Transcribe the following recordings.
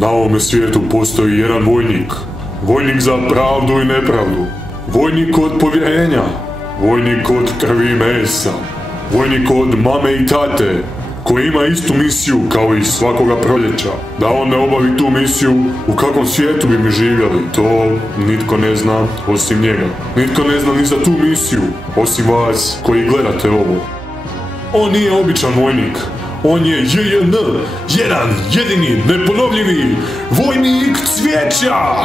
Na ovome svijetu postoji jedan vojnik. Vojnik za pravdu i nepravdu. Vojnik od povjerenja. Vojnik od krvi i mesa. Vojnik od mame i tate, koji ima istu misiju kao i svakoga proljeća. Da on ne obavi tu misiju, u kakvom svijetu bi mi živjeli, to nitko ne zna osim njega. Nitko ne zna ni za tu misiju, osim vas koji gledate ovo. On nije običan vojnik. On je JJN, jedan, jedini, neponovljivi vojnik cvijeća!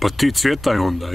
Pa ti cvjetaj onda,